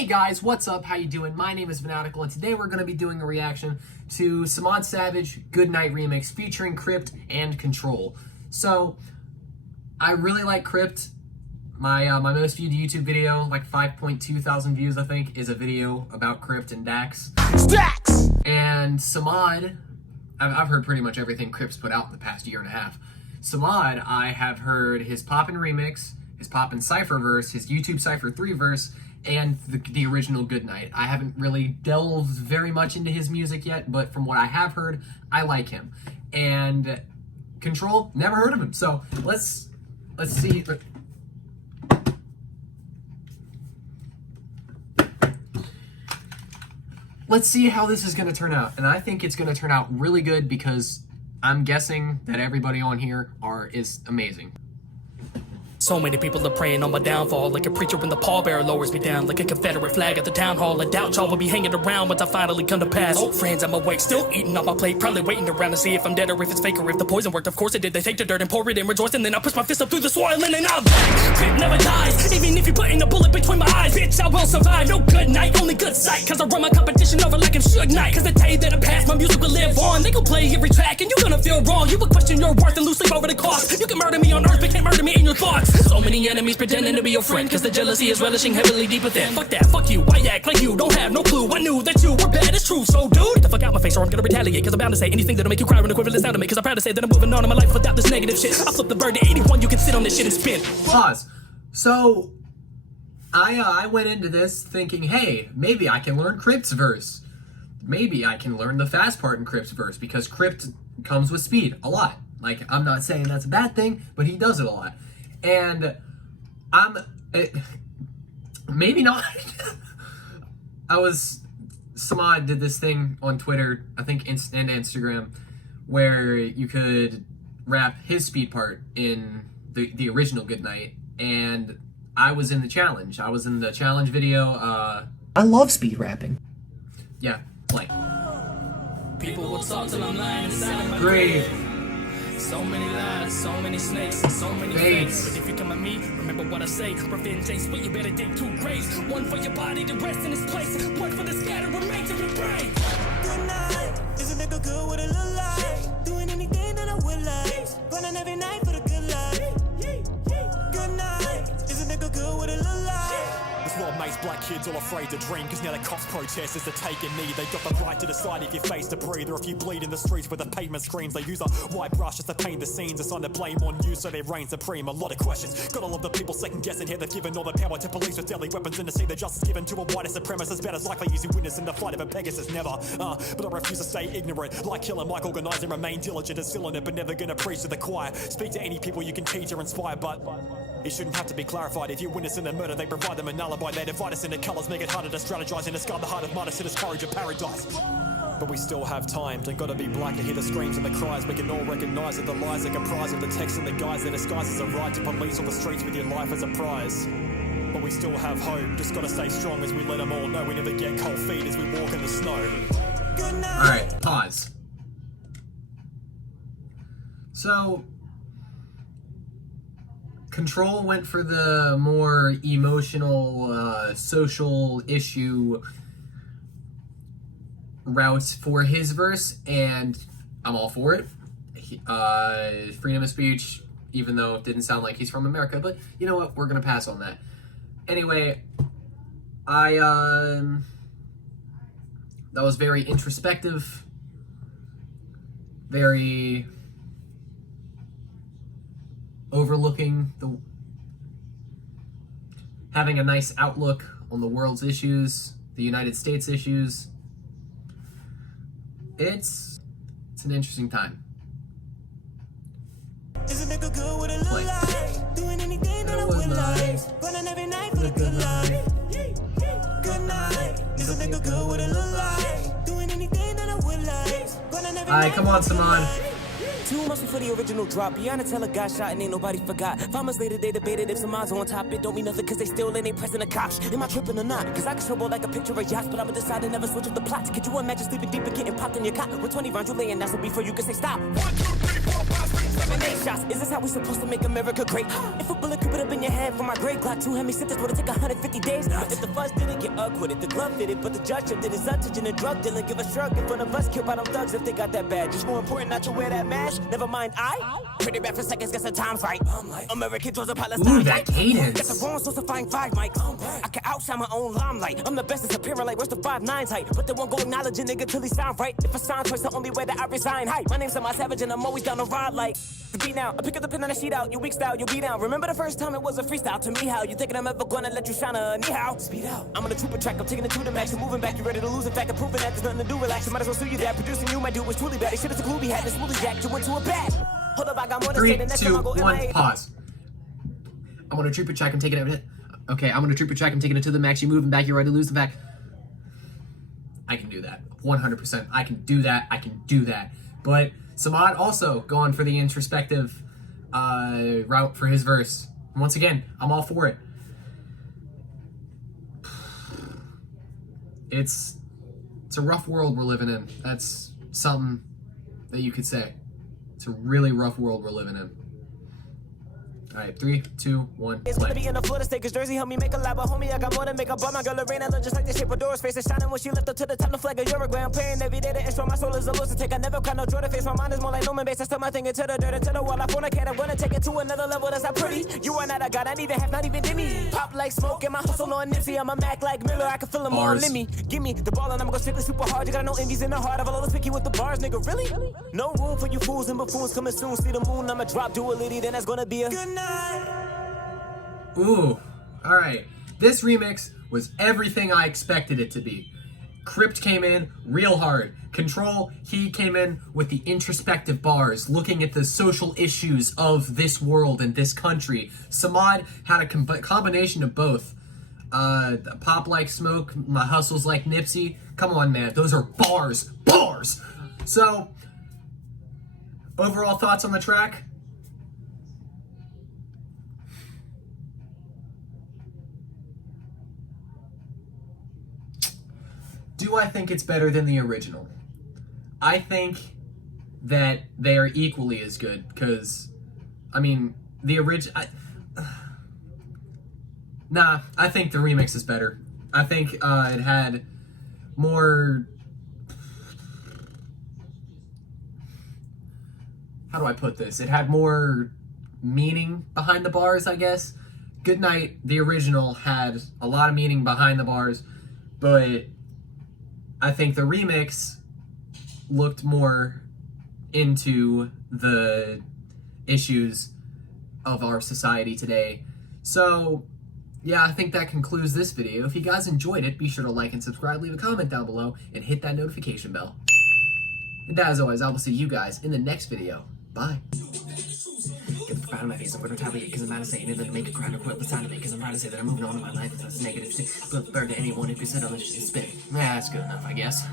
Hey guys, what's up? How you doing? My name is Fanatical, and today we're going to be doing a reaction to Samad Savage Goodnight remix featuring Crypt and Control. So, I really like Crypt. My most viewed YouTube video, like 5.2 thousand views, I think, is a video about Crypt and Dax. Stacks! And Samad, I've heard pretty much everything Crypt's put out in the past year and a half. Samad, I have heard his Poppin' remix, his Poppin' Cypher verse, his YouTube Cypher 3 verse, and the original Goodnight. I haven't really delved very much into his music yet, but from what I have heard, I like him. And Control, never heard of him. So let's see. Let's see how this is going to turn out. And I think it's going to turn out really good because I'm guessing that everybody on here is amazing. So many people are praying on my downfall, like a preacher when the pallbearer lowers me down, like a Confederate flag at the town hall. I doubt y'all will be hanging around once I finally come to pass. Old friends, I'm awake, still eating on my plate, probably waiting around to see if I'm dead or if it's fake or if the poison worked. Of course it did. They take the dirt and pour it in, rejoice, and then I push my fist up through the soil and then I'm back. Crypt never dies, even if you put in a bullet between my eyes. Bitch, I will survive. No good night, only good sight, cause I run my competition over like I'm Goodnight. Cause the day that I pass, my music will live on. They gon' play every track and you're gonna feel wrong. You will question your worth and lose sleep over the cost. You can murder me on earth, but can't murder me in your thoughts. So many enemies pretending to be your friend, cause the jealousy is relishing heavily deep within. Fuck that, fuck you, I act like you don't have no clue. I knew that you were bad, it's true. So dude, get the fuck out my face or I'm gonna retaliate, cause I'm bound to say anything that'll make you cry when equivalent sound to me. Cause I'm proud to say that I'm moving on in my life without this negative shit. I flip the bird to anyone, you can sit on this shit and spin. Pause. So I went into this thinking, hey, maybe I can learn Crypt's verse. Maybe I can learn the fast part in Crypt's verse, because Crypt comes with speed a lot. Like, I'm not saying that's a bad thing, but he does it a lot. And maybe not. Samad did this thing on Twitter, I think, and Instagram, where you could rap his speed part in the original Goodnight, and I was in the challenge. I was in the challenge video. I love speed rapping. Yeah, play. People will talk till I'm lying inside of my Grave. So many lies, so many snakes, and so many fakes. But if you come at me, remember what I say. Revenge ain't sweet, you better dig 2 graves. One for your body to rest in its place, one for the scattered remains of your brain. Good night, is a nigga good with a little life? Doing anything that I would like, running every night for the good life. Good night, is a nigga good with a little life? This world makes black kids all afraid to dream, cause now the cops protest as they take a knee. They got the right to decide if you're face to breathe or if you bleed in the streets where the pavement screams. They use a white brush just to paint the scenes, assign the blame on you so they reign supreme. A lot of questions, gotta love the people second guessing here. They've given all the power to police with deadly weapons, and to see the justice given to a white supremacist better as likely using witness in the fight of a Pegasus. Never, but I refuse to stay ignorant. Like Killer Mike, organize and remain diligent and still in it, but never gonna preach to the choir. Speak to any people you can teach or inspire, but it shouldn't have to be clarified. If you're witnessing the murder, they provide them an alibi. They divide us into colours, make it harder to strategize, and discard the heart of martyrs to this courage of paradise. But we still have time, don't gotta be black to hear the screams and the cries. We can all recognise that the lies are comprised of the text and the guise that disguises a right to police all the streets with your life as a prize. But we still have hope, just gotta stay strong as we let them all know we never get cold feet as we walk in the snow. Alright, pause. So Control went for the more emotional, social issue route for his verse, and I'm all for it. Freedom of speech, even though it didn't sound like he's from America, but you know what, we're gonna pass on that. Anyway, that was very introspective, very overlooking having a nice outlook on the world's issues, the United States issues. It's an interesting time. Is a nigga good with a little life? Doing anything that I would like, running every night for the good life. Good night, is a nigga good with a little life? Doing anything that I would like, running every night. Alright, come on, Samad. 2, mostly for the original drop. Beyond tell a guy shot and ain't nobody forgot. 5 months later, they debated if some odds on top. It don't mean nothing cause they still ain't present a cops. Am I tripping or not? Cause I can showboat like a picture of yachts, but I'ma decide to never switch up the plot. Could you imagine sleeping deep and getting popped in your cot? With 20 rounds, you laying down so before you can say stop. 1, 2, 3, 4, 5, 6, 7, 8 shots. Is this how we supposed to make America great? If a bullet could put up in your head from my great Glock 2 Hemi sentence would it take 150 days? If the fuzz didn't get acquitted, the glove did it, but the judge did his touching and drug dealing. Give a shrug in front of us, killed by them thugs if they got that bad. Just more important not to wear that mask. Never mind, pretty bad for seconds, guess the time's right. American draws a Palestine. Ooh, that cadence. Got the wrong source to find 5 mics. I can outshine my own limelight. I'm the best at appearing like where's the 5'9" height. But they won't go acknowledge a nigga till he sound right. If I sound twice, the only way that I resign. Hi, my name's Samad Savage and I'm always down to ride like the beat now. I pick up the pen and I sheet out. You weak style, you'll be down. Remember the first time it was a freestyle to me? How you thinking I'm ever gonna let you shine a knee how? Speed out. I'm on a trooper track. I'm taking it to the max. You're moving back. You're ready to lose. In fact, I'm proving that there's nothing to do. Relax. You might as well sue you that. Producing you might do was truly bad. They should have gloomy had this smoothie jack. You went to a bad. Hold up, I got more to say. 3, 2, 1, pause. I'm gonna trooper check. I'm taking it. Okay, I'm gonna trooper check. I'm taking it to the max. You're moving back. You're ready to lose. In fact, I can do that. 100%. I can do that. I can do that. But Samad also going for the introspective route for his verse. And once again, I'm all for it. It's a rough world we're living in. That's something that you could say. It's a really rough world we're living in. Alright, 3, 2, 1, It's gonna be in the Florida state, cause Jersey helped me make a lot, but homie, I got more to make up. But my girl Lorena look just like the shape of Doris' face is shining when she left up to the top, the flag of Uruguay. I'm praying every day to ensure my soul is a loser. Take I never cry no joy to face. My mind is more like Norman Bates. I still my thing into the dirt, into the wall. I fornicate, I'm gonna take it to another level that's not pretty. You are not a god, I need a half, not even dimmy. Pop like smoke in my hustle on Nipsey. I'm a Mac like Miller, I can feel them all in me. Give me the ball and I'm gonna strictly super hard. You got no envies in the heart. I've always picky with the bars, nigga, really? No room for you fools and buffoons coming soon. See the moon, I'ma drop duality, then that's gonna be a good night. Ooh, alright. This remix was everything I expected it to be. Crypt came in real hard. Control, he came in with the introspective bars, looking at the social issues of this world and this country. Samad had a combination of both. Pop like smoke, my hustle's like Nipsey. Come on, man, those are bars. Bars! So, overall thoughts on the track? Do I think it's better than the original? I think that they are equally as good, because, I mean, the original... Nah, I think the remix is better. I think it had more... How do I put this? It had more meaning behind the bars, I guess. Goodnight, the original, had a lot of meaning behind the bars, but I think the remix looked more into the issues of our society today. So, yeah, I think that concludes this video. If you guys enjoyed it, be sure to like and subscribe, leave a comment down below, and hit that notification bell. And as always, I will see you guys in the next video. Bye. Get the frown on my face, I'm gonna retaliate because I'm not saying it, then make a crime or quit the sound of it, because I'm trying to say that I'm moving on in my life, that's negative shit. Flip the bird to anyone if you said on this shit spin. Yeah, that's good enough, I guess.